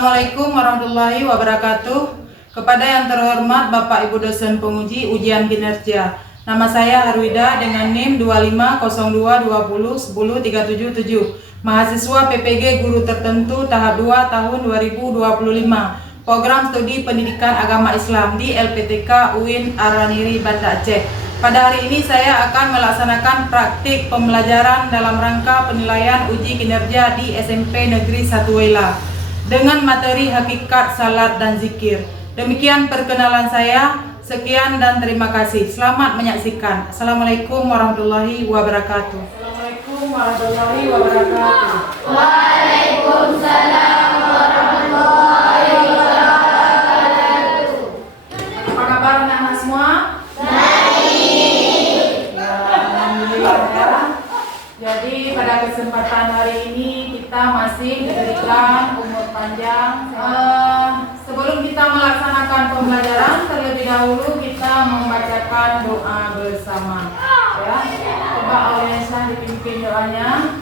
Assalamualaikum warahmatullahi wabarakatuh. Kepada yang terhormat Bapak Ibu dosen penguji ujian kinerja, nama saya Harwida dengan NIM 250220103777, mahasiswa PPG Guru Tertentu tahap 2 tahun 2025, program studi pendidikan agama Islam di LPTK UIN Araniri Banda Aceh. Pada hari ini saya akan melaksanakan praktik pembelajaran dalam rangka penilaian uji kinerja di SMP Negeri 1 Wela dengan materi hakikat salat dan zikir. Demikian perkenalan saya. Sekian dan terima kasih. Selamat menyaksikan. Assalamualaikum warahmatullahi wabarakatuh. Assalamualaikum warahmatullahi wabarakatuh. Waalaikumsalam warahmatullahi wabarakatuh. Apa kabar anak-anak semua? Baik. Ya, alhamdulillah ya. Jadi pada kesempatan hari ini kita masih diberikan umur panjang. Sebelum kita melaksanakan pembelajaran, terlebih dahulu kita membacakan doa bersama. Ya, coba oleh Syah dipimpin doanya.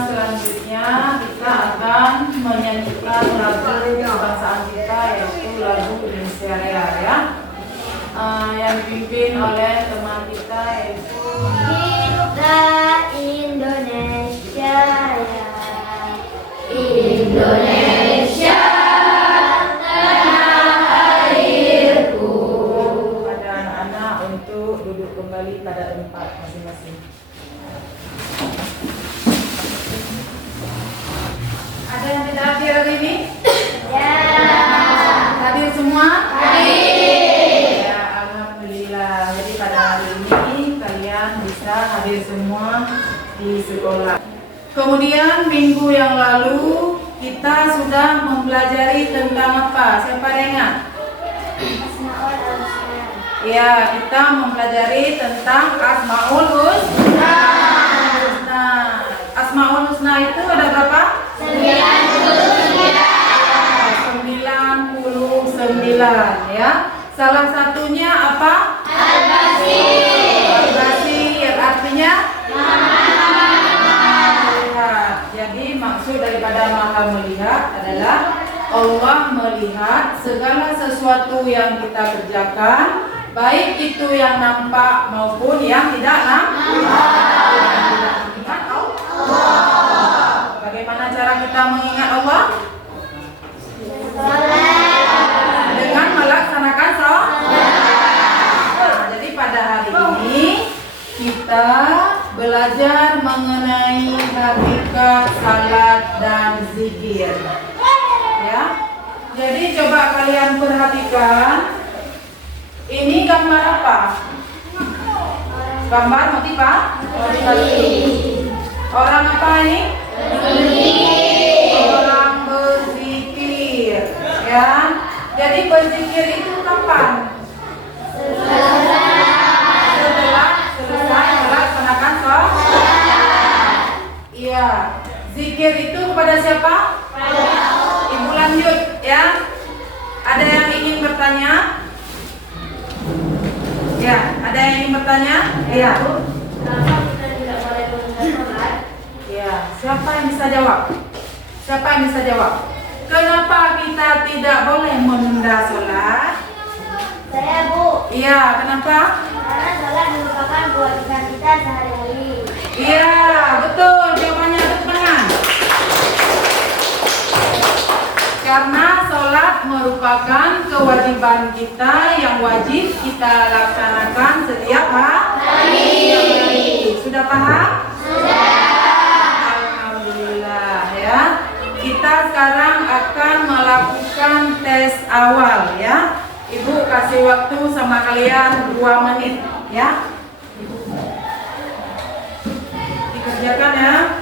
Selanjutnya kita akan menyanyikan lagu kebangsaan kita, yaitu lagu Indonesia Raya ya. Yang dipimpin oleh teman kita yaitu Hiduplah Indonesia Raya. Indonesia tanah airku. pada anak-anak untuk duduk kembali pada tempat masing-masing. Ada yang tidak hadir hari ini? Ya. Hadir semua? Hadir. Ya, alhamdulillah. Jadi pada hari ini kalian bisa hadir semua di sekolah. Kemudian minggu yang lalu kita sudah mempelajari tentang apa? Siapa yang ingat? Asmaul Husna. Ya, kita mempelajari tentang Asmaul Husna. Asmaul Husna itu ada berapa? 99 ya. Salah satunya apa? Al-Basir artinya Maha melihat. Jadi maksud daripada Maha melihat adalah Allah melihat segala sesuatu yang kita kerjakan, baik itu yang nampak maupun yang tidak nampak. Ingat Allah. Bagaimana cara kita mengingat Allah? Dengan melaksanakan sholat. Jadi pada hari ini kita belajar mengenai hakikat salat dan zikir. Ya. Jadi coba kalian perhatikan. Ini gambar apa? Gambar motif apa? Orang apa ini? Orang berzikir. Ya. Jadi berzikir itu kapan? Setelah selesai melaksanakan sholat. Iya. Zikir itu kepada siapa? Ibu lanjut ya. Ada yang ingin bertanya? Ya, ada yang ingin bertanya? Iya. Kenapa kita tidak boleh menunda sholat? Ya, siapa yang bisa jawab? Siapa yang bisa jawab? Kenapa kita tidak boleh menunda sholat? Saya, Bu. Iya, kenapa? Karena sholat merupakan kewajiban kita sehari-hari. Iya, betul. Jawabannya benar. Karena sholat merupakan kewajiban kita yang wajib kita laksanakan setiap hari. Sudah paham? Sudah. Alhamdulillah ya. Kita sekarang akan melakukan tes awal ya. Ibu kasih waktu sama kalian 2 menit ya. Dikerjakan ya.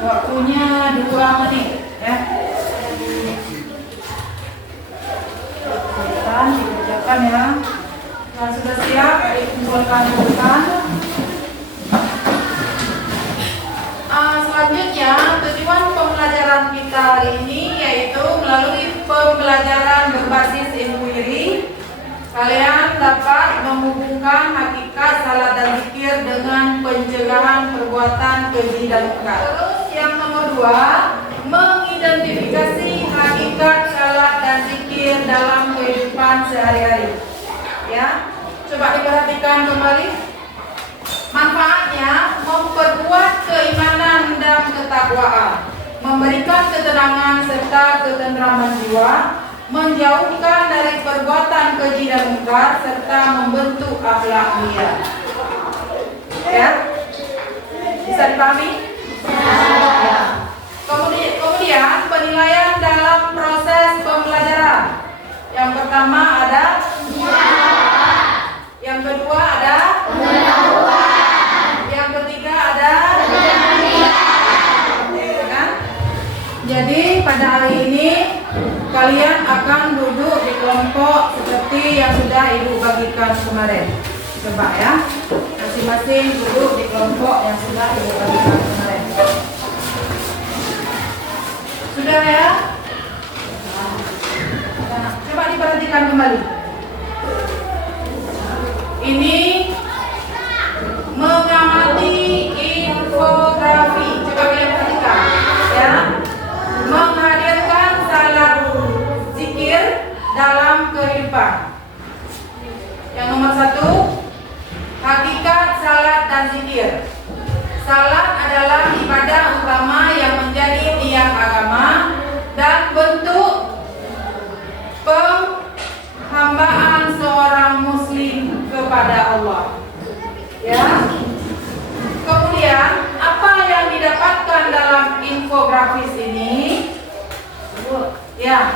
Waktunya 2 menit ya. Dikerjakan ya. Yang sudah siap dikumpulkan. Selanjutnya, tujuan pembelajaran kita hari ini yaitu melalui pembelajaran berbasis inquiry, kalian dapat menghubungkan hakikat salat dan zikir dengan pencegahan perbuatan keji dan mungkar. Terus yang nomor 2, mengidentifikasi hakikat salat dan zikir dalam kehidupan sehari-hari. Ya, coba diperhatikan kembali. Manfaatnya memperkuat keimanan dan ketakwaan, memberikan ketenangan serta ketenteraman jiwa, menjauhkan dari perbuatan keji dan mungkar serta membentuk akhlak mulia. Ya, bisa dipahami? Ya. Kemudian penilaian dalam proses pembelajaran. Yang pertama ada yang kedua ada yang ketiga ada kan? Jadi pada hari ini kalian akan duduk di kelompok seperti yang sudah ibu bagikan kemarin. Coba ya, masing-masing duduk di kelompok yang sudah ibu bagikan kemarin. Sudah ya? Nah, coba diperhatikan kembali. Ini mengamati infografi. Coba kalian perhatikan ya. Menghadirkan salat zikir dalam kehidupan. Yang nomor 1, hakikat salat dan zikir. Salat adalah ibadah utama yang menjadi tiang agama dan bentuk penghambaan seorang muslim kepada Allah. Ya. Kemudian apa yang didapatkan dalam infografis ini? Ya.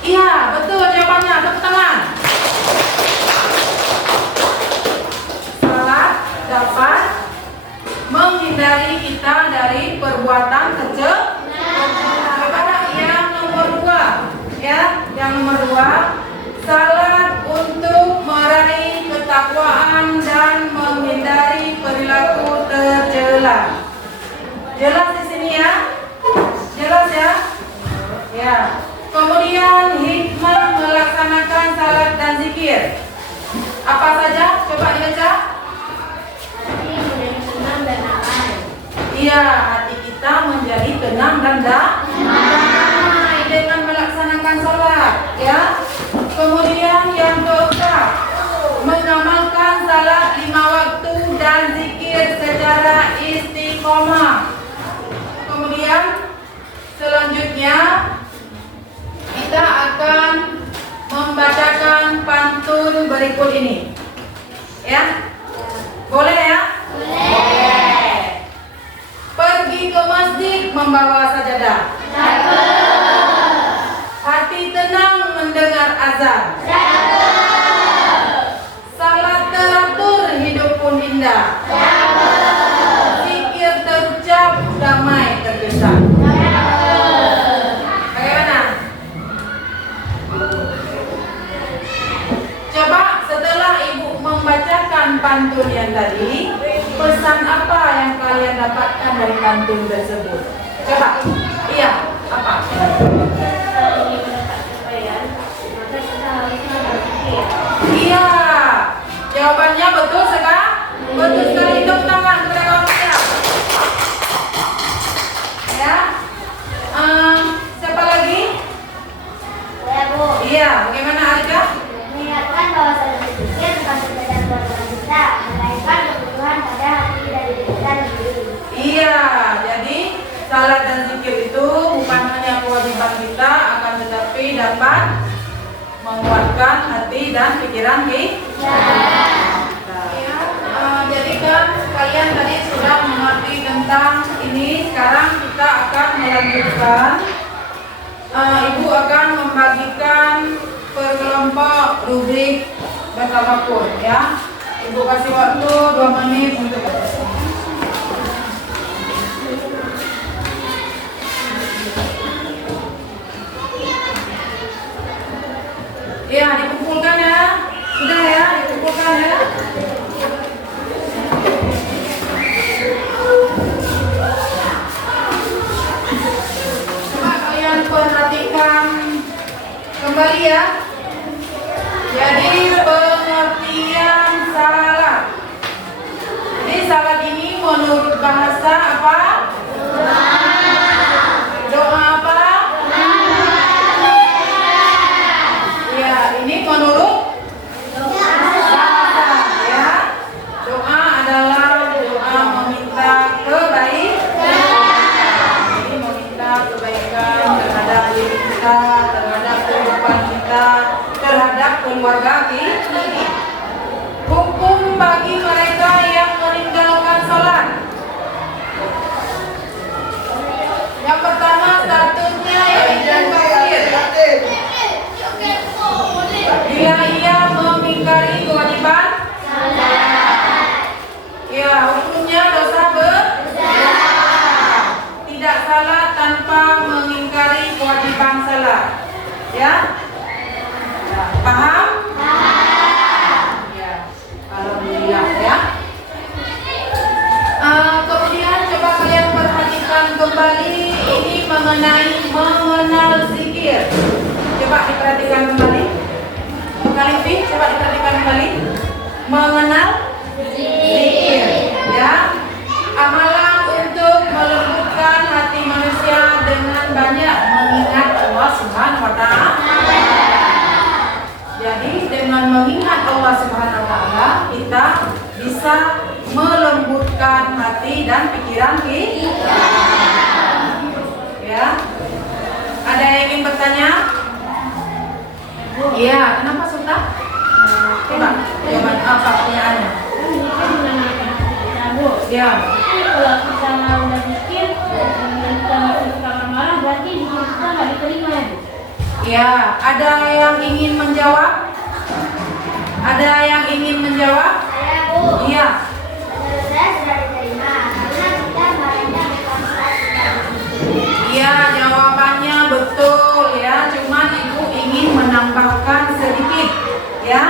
Iya, betul jawabannya. Tepuk tangan. Salat dapat menghindari kita dari perbuatan kejahatan. Kepada yang nomor 2, ya, yang nomor 2, salat untuk meraih ketakwaan dan menghindari perilaku tercela. Jelas di sini ya? Jelas ya? Ya. Kemudian hikmah melaksanakan salat dan zikir. Apa saja? Coba dibaca. Iya, hati kita menjadi tenang dan damai dengan melaksanakan salat, ya. Kemudian yang keempat, mengamalkan salat 5 waktu dan zikir secara istiqomah. Kemudian selanjutnya kita akan membacakan pantun berikut ini, ya. Boleh ya? Boleh. Pergi ke masjid membawa sajadah. Hati tenang mendengar azan. Salat teratur, hidup pun indah. Zikir terucap, damai terkesan. Bagaimana? Coba setelah ibu membacakan pantun yang tadi, pesan apa yang kalian dapatkan dari pantun tersebut? Coba. Iya, apa? Iya, jawabannya betul sekali. Betul sekali. Tepuk tangan kepada kawan-kawan. Ya. Siapa lagi? Ya, Bu. Iya, bagaimana Arika? Mengingatkan bahwa salat zikir bukan sekedar kewajiban kita, melainkan kebutuhan pada hati dan diri kita sendiri. Iya, jadi salat dan zikir itu bukan hanya kewajiban kita, akan tetapi dapat menguatkan hati dan pikiran kita. Ya, jadi kan kalian tadi sudah mengerti tentang ini. Sekarang kita akan melanjutkan. Ibu akan membagikan per kelompok rubrik berapapun ya. Ibu kasih waktu 2 menit untuk ya, dikumpulkan ya. Sudah ya, dikumpulkan ya. ya. Jadi pengertian salat. Jadi salat ini menurut bahasa apa? Doa apa? Ya, ini menurut bahasa ya. Doa adalah doa meminta kebaikan. Jadi meminta kebaikan terhadap diri kita, terhadap kehidupan kita, terhadap keluarga kita. Hukum bagi mereka yang meninggalkan sholat. Yang pertama statusnya yaitu kafir. Bila ia mengingkari kewajiban salat. Ya, hukumnya dosa besar. Tidak salat tanpa mengingkari kewajiban salat. Ya? Paham? Ya. Alhamdulillah ya. Kemudian coba kalian perhatikan kembali ini mengenai mengenal zikir. Coba diperhatikan kembali. Kali coba diperhatikan kembali. Mengenal zikir. Ya. Amalan untuk melembutkan hati manusia dengan banyak mengingat Allah Subhanahu wa taala. Jadi dengan mengingat Allah Subhanahu wa taala kita bisa melembutkan hati dan pikiran kita. Ya. Ada yang ingin bertanya? Iya, kenapa Sultan? Coba, jawaban apa pertanyaannya? Ya. Kalau kita udah zikir, kita masuk ke kamar malam, berarti zikir kita nggak diterima ya, Bu? Ya, ada yang ingin menjawab? Ada yang ingin menjawab? Saya, Bu. Iya. Menurut saya sudah diterima, karena kita marahnya bukan saat kita berzikir. Iya, jawabannya betul ya. Cuman Ibu ingin menambahkan sedikit ya.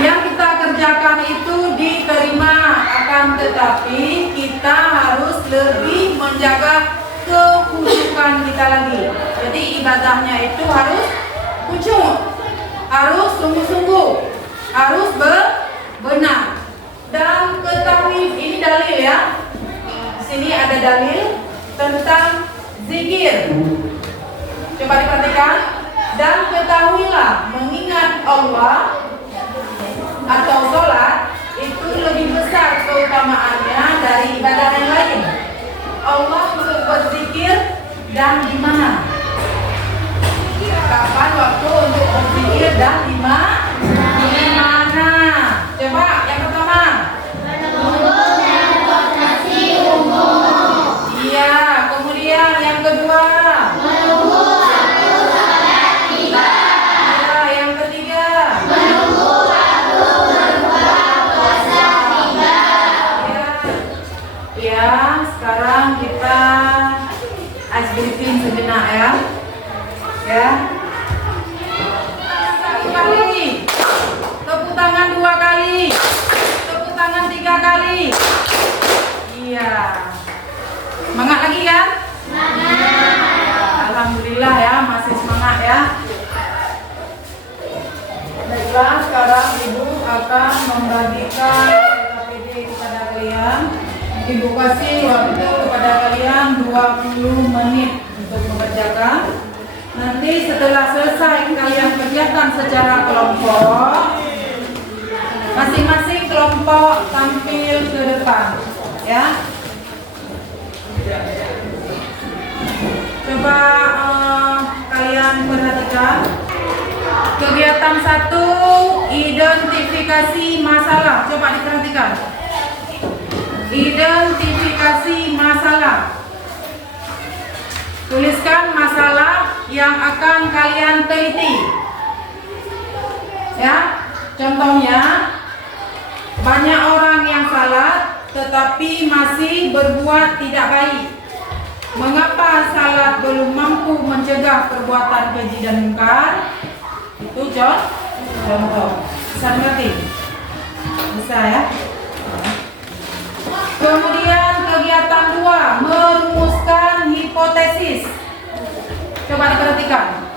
Yang kita kerjakan itu diterima, akan tetapi kita harus lebih menjaga kekhusyukan kita lagi. Jadi ibadahnya itu harus khusyuk, harus sungguh-sungguh, harus benar. Dan ketahui ini dalil ya. Di sini ada dalil tentang zikir. Coba diperhatikan. Dan ketahuilah mengingat Allah atau sholat itu lebih besar keutamaannya dari ibadah yang lain. Allah untuk berzikir dan di mana? Kapan waktu untuk berzikir dan di mana? Coba yang pertama. Iya, kemudian yang kedua. Iya, yang ketiga. Ya, sekarang kita ice breathing sejenak ya. Ya. Satu kali. Tepuk tangan 2 kali. Tepuk tangan 3 kali. Iya. Semangat lagi kan? Alhamdulillah ya, masih semangat ya. Baiklah, sekarang Ibu akan membagikan KPD kepada kalian. Ibu kasih waktu kepada kalian 20 menit untuk mengerjakan. Nanti setelah selesai kalian kerjakan secara kelompok, masing-masing kelompok tampil ke depan ya. Coba kalian perhatikan kegiatan 1, identifikasi masalah. Coba diperhatikan. Identifikasi masalah. Tuliskan masalah yang akan kalian teliti. Ya, contohnya banyak orang yang salat tetapi masih berbuat tidak baik. Mengapa salat belum mampu mencegah perbuatan keji dan mungkar? Itu contoh. Bisa mengerti? Bisa ya? Kemudian kegiatan 2, merumuskan hipotesis. Coba diperhatikan.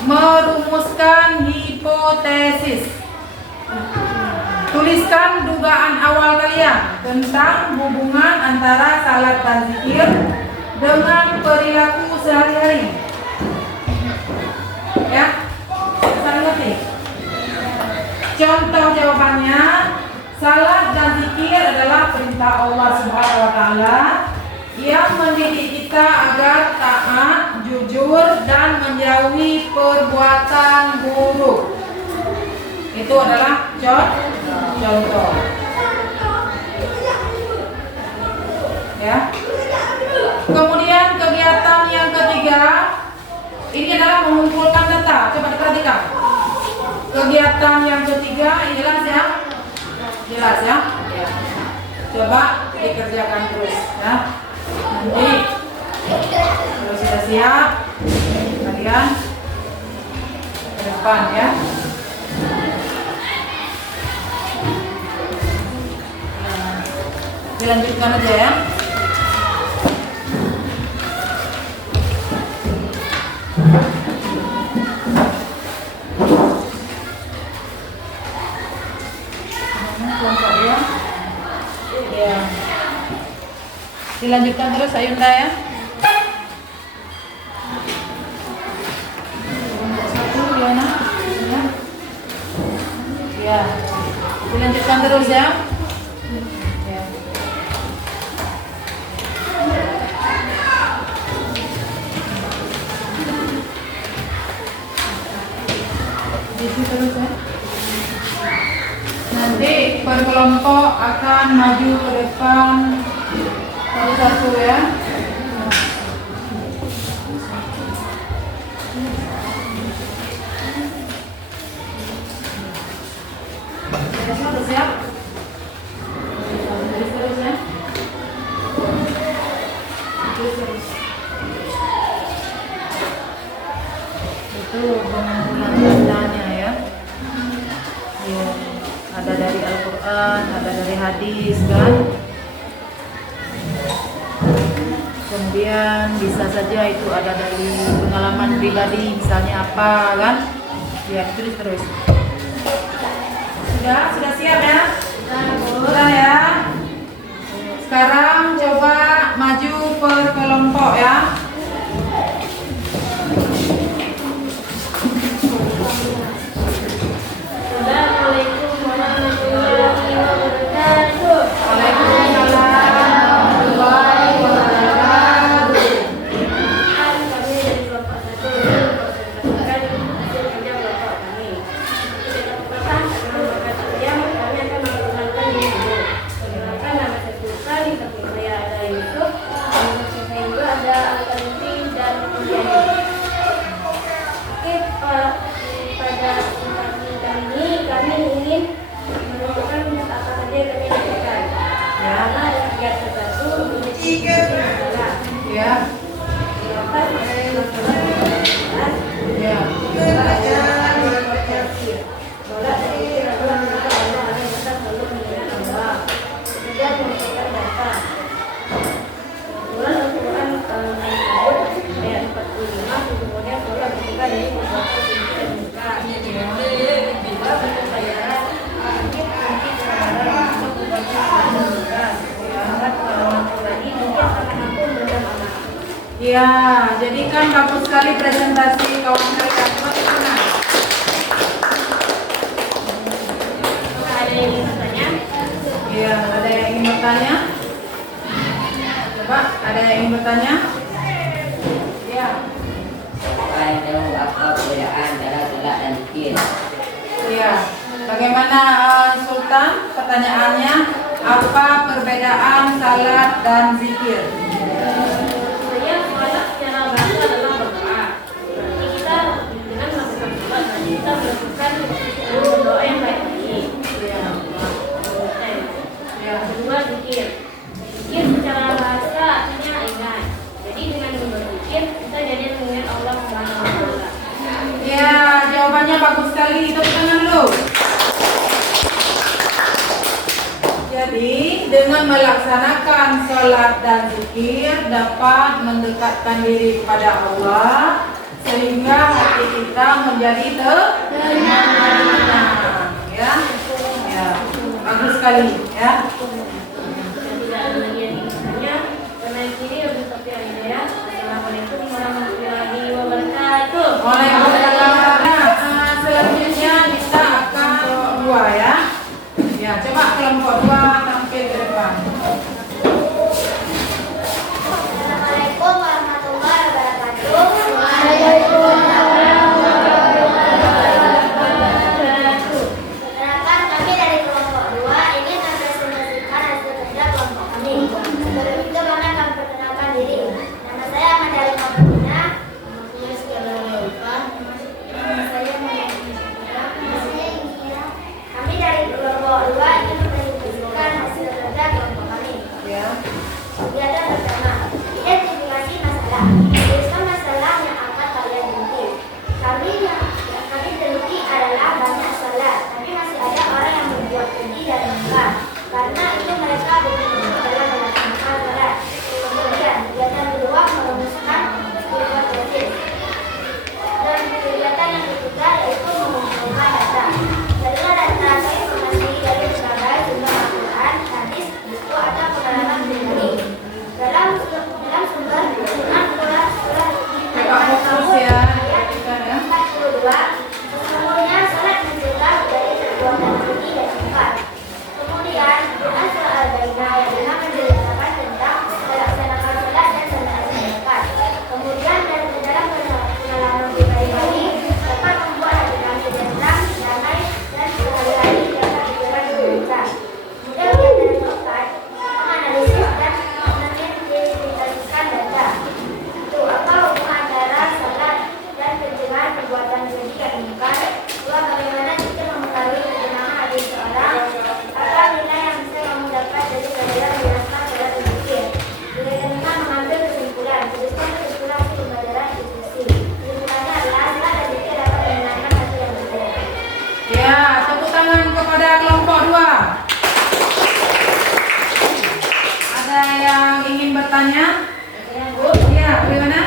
Merumuskan hipotesis. Tuliskan dugaan awal kalian tentang hubungan antara salat dan zikir dengan perilaku sehari-hari. Ya, saling ngerti? Contoh jawabannya, salat dan zikir adalah perintah Allah Subhanahu wa taala yang mendidik kita agar taat, jujur, dan menjauhi perbuatan buruk. Itu adalah contoh. Ya. Kemudian kegiatan yang ketiga, ini adalah mengumpulkan data. Coba diperhatikan. Kegiatan yang ketiga, ini jelas ya? Jelas ya? Ya. Coba dikerjakan terus ya. Nanti kalau sudah siap, kalian ke depan ya. Dilanjutkan aja ya. Kelompok ya. Ya. Dilanjutkan terus Ayunda ya. Kelompok 1 Diana. Ya. Dilanjutkan terus ya. Ya. Isi terus ya. Nanti per kelompok akan maju ke depan satu-satu ya. Sudah siap? Terus ya. Terus. Itu pengumpulan datanya ya. Ya. Ada dari Al-Quran, ada dari hadis kan. Kemudian bisa saja itu ada dari pengalaman pribadi, misalnya apa kan. Ya, terus. Sudah siap ya? Sudah ya. Sekarang coba maju per kelompok ya. Assalamualaikum warahmatullahi wabarakatuh. Waalaikumsalam warahmatullahi wabarakatuh. Kami dari kelompok 1 mempresentasikan hasil kerja kelompok kami. Dalam kesempatan kami akan menggunakan ini. Perkenalkan nama saya Sultan, di samping saya ada Yusuf, di samping saya juga ada Al-Tanfi dan Mujahid. Oke, pada kesempatan kali ini kami ingin menentukan apa saja yang kami lakukan. Karena ada kegiatan satu ini masalah. Ya. Silakan masalah Ya. Sholat dan zikir adalah perintah Allah agar kita selalu mengingat Allah. Ketiga, mengumpulkan data. Kebetulan Al-Quran tersebut ayat 45 sesungguhnya sholat ketika dari perbuatan tinggi dan muka. Kedua, bentuk bayaran sedikit mungkin sekarang untuk perbuatan dan muka. Sholat pengalaman pribadi mungkin sangat mampu dan anak. Ya, jadi kan bagus sekali presentasi kawan mereka. Coba mana? Ada yang ingin bertanya? Iya, ada yang ingin bertanya? Coba, ada yang ingin bertanya? Ya. Terkait dengan apa perbedaan dalam salat dan zikir. Iya. Bagaimana Sultan? Pertanyaannya, apa perbedaan salat dan zikir? Sebenarnya sholat secara bahasa adalah berdoa. Berarti kita dengan melakukan sholat berarti kita melakukan doa yang baik lagi. Yang kedua zikir. Zikir secara bahasa artinya ingat. Jadi dengan berzikir kita jadi mengingat Allah Subhanahu wa taala. Ya, jawabannya bagus sekali. Tepuk tangan dulu. Jadi, dengan melaksanakan sholat dan zikir dapat mendekatkan diri kepada Allah sehingga hati kita menjadi tenang. Ya, ya, bagus sekali ya. Tidak ada lagi yang ditanya. Kanan kiri lebih tapi ada ya. Assalamualaikum warahmatullahi wabarakatuh. Waalaikumsalam. Nah, selanjutnya kita akan dua ya. Ya, coba kelompok dua tampil ke depan. Assalamualaikum warahmatullahi wabarakatuh. Perkenalkan, kami dari kelompok 2 ingin mempresentasikan hasil kerja kelompok kami. Sebelum itu kami akan perkenalkan diri. Nama saya Ahmad Ali Mabrina. Nama saya Nama saya Ingira. Kami dari kelompok 2 ingin mempresentasikan hasil kerja kelompok kami. Ya. Kegiatan pertama, identifikasi masalah. Tuliskan masalah yang akan kalian geluti. Kami geluti adalah banyak salah, tapi masih ada orang yang membuat keji dan mengkar. Karena itu mereka begitu dalam melaksanakan salat. Kemudian kegiatan kedua merumuskan hipotesis. Dan kegiatan yang ketiga yaitu mengumpulkan data. Jadilah data atau informasi dari berbagai sumber Al-Quran, hadis, buku atau pengalaman pribadi. Dalam sumber dengan surat Coba fokus ya, perhatikan ya. 42, sesungguhnya salat mencegah dari perbuatan keji dan mungkar. Kemudian Quran surah Al-Baqarah ayat 5 menceritakan tentang melaksanakan salat dan salat zakat. Kemudian dari dalam pengalaman pribadi dapat membuat hati kami tenang, damai dan sekali-kali dapat digerak dengan. Kemudian yang keempat, menganalisis dan mengidentifikasikan data. Itu apa hubungan antara salat dan pencegahan perbuatan keji dan mungkar. Dua, bagaimana kita mengetahui ketenangan hati seorang. Apa nilai yang bisa kamu dapat dari pelajaran menjelaskan salat dan zikir. Bagaimana mengambil kesimpulan. Tuliskan kesimpulan hasil pembelajaran diskusi. Kesimpulannya adalah salat dan zikir dapat menyenangkan hati yang berbeda. Ya, tepuk tangan kepada kelompok 2. Ada yang ingin bertanya? Ya, Bu. Ya, bagaimana?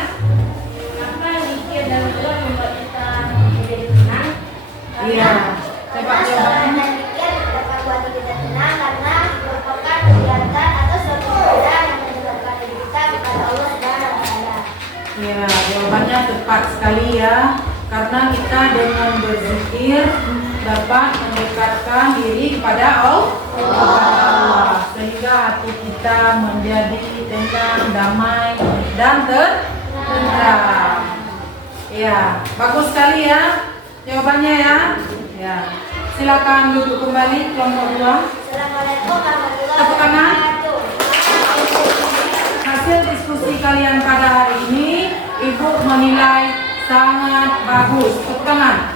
Kenapa zikir dan doa membuat kita menjadi tenang? Iya. Coba Karena salat jawabannya. dan zikir dapat buat kita tenang karena merupakan kegiatan atau suatu ibadah yang mendekatkan diri kita kepada Allah Subhanahu wa Ta'ala. Ya, jawabannya tepat sekali ya. Karena kita dengan berzikir dapat mendekatkan diri kepada Allah. Sehingga hati kita menjadi tenang, damai, dan tentram. Ya, bagus sekali ya jawabannya ya. Ya, silakan duduk kembali kelompok 2. Assalamualaikum warahmatullahi Tepuk tangan. wabarakatuh. Hasil diskusi kalian pada hari ini, Ibu menilai sangat bagus. Tepuk tangan.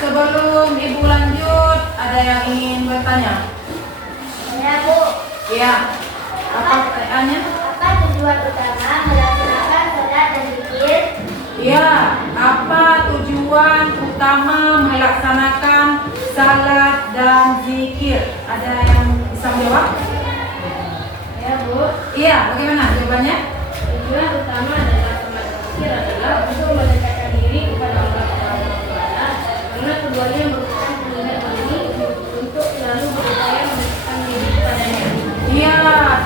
Sebelum Ibu lanjut, ada yang ingin bertanya? Ya, Bu. Ya. Apa pertanyaannya? Apa tujuan utama melaksanakan salat dan zikir? Ya, apa tujuan utama melaksanakan salat dan zikir? Ada yang bisa menjawab? Ya, Bu. Iya, bagaimana jawabannya? Tujuan utama adalah salat dan zikir adalah untuk mendekatkan diri kepada Allah Subhanahu wa Ta'ala, karena keduanya merupakan pengingat kami untuk selalu berupaya mendekatkan diri kepadanya. Iya,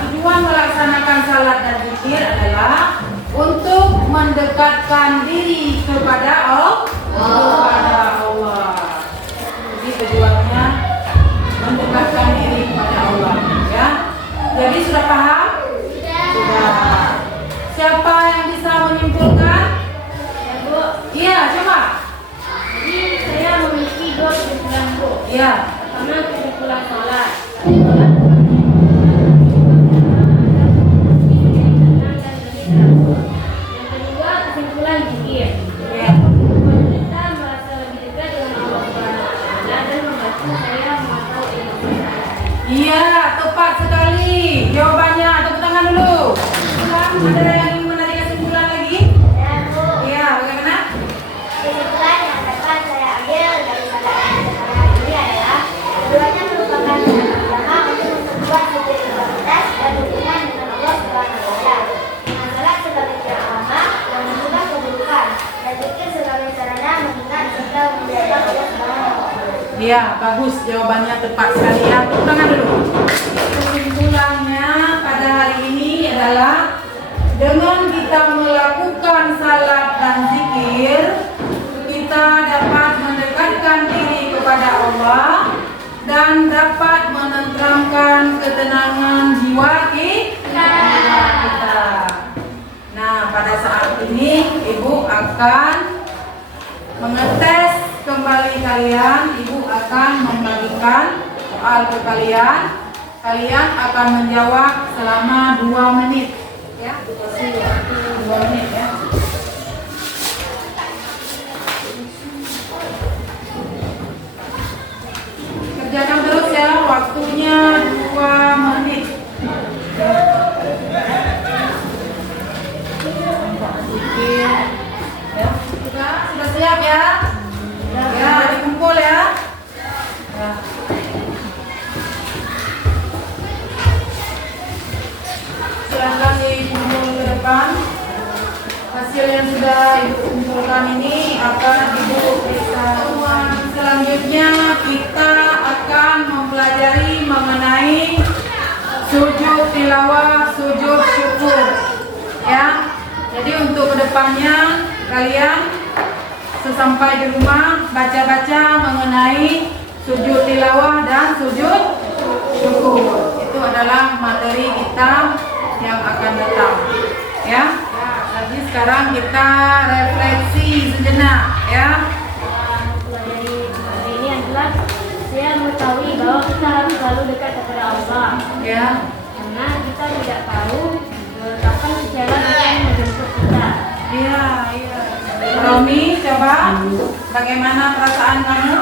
tujuan melaksanakan salat dan zikir adalah untuk mendekatkan diri kepada Allah. Jadi tujuannya mendekatkan diri kepada Allah, ya. Jadi sudah paham? Sudah. Siapa yang bisa menyimpulkan? Ya, Bu. Iya, coba. Jadi saya memiliki dua kesimpulan, Bu. Iya. Pertama, kesimpulan salat. Yang kedua, kesimpulan zikir. Iya. Kita merasa lebih dekat dengan Allah Subhanahu wa Ta'ala dan membantu saya mengetahui ilmu kita. Iya, tepat sekali. Jawabannya, tepuk tangan dulu. Ada yang ingin menarik kesimpulan lagi? Ya, Bu. Iya, bagaimana? Kesimpulan yang dapat saya ambil dari salat dan zikir hari ini adalah keduanya merupakan jalan utama untuk memperkuat identitas dan hubungan dengan Allah Subhanahu wa Ta'ala. Dengan salat sebagai cara utama, Iya, bagus, jawabannya tepat sekali ya. Tepuk tangan dulu. Kesimpulannya pada hari ini adalah dengan kita melakukan salat dan zikir, kita dapat mendekatkan diri kepada Allah dan dapat menenteramkan ketenangan jiwa kita. Nah, pada saat ini Ibu akan mengetes kembali kalian. Ibu akan membagikan soal ke kalian. Kalian akan menjawab selama 2 menit. Ya, 2 menit ya. Kerjakan terus ya, waktunya 2 menit. Ya, sudah siap ya? Ya, dikumpul ya. Ya. Silakan dikumpul ke depan. Hasil yang sudah Ibu kumpulkan ini akan Ibu periksa. Selanjutnya kita akan mempelajari mengenai sujud tilawah, sujud syukur. Ya. Jadi untuk kedepannya kalian sesampai di rumah baca-baca mengenai sujud tilawah dan sujud syukur. Itu adalah materi kita yang akan datang. Ya. Jadi sekarang kita refleksi sejenak ya. Dari hari ini adalah saya mengetahui bahwa kita harus selalu dekat kepada Allah. Ya. Karena kita tidak tahu kapan sejarah akan menjemput kita. Iya, iya. Romi, coba bagaimana perasaan kamu?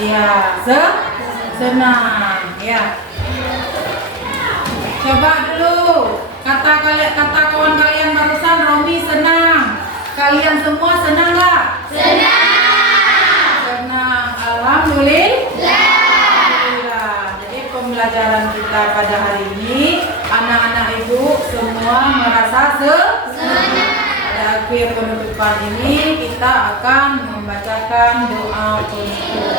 Iya, senang. Ya. Coba dulu kata kawan kalian barusan. Romi senang. Kalian semua senang nggak? Senang. Senang. Alhamdulillah. Jadi pembelajaran kita pada hari ini, anak-anak Ibu semua merasa senang. Pada akhir penutupan ini kita akan membacakan doa penutup.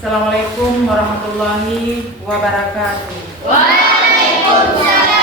Assalamualaikum warahmatullahi wabarakatuh. Waalaikumsalam.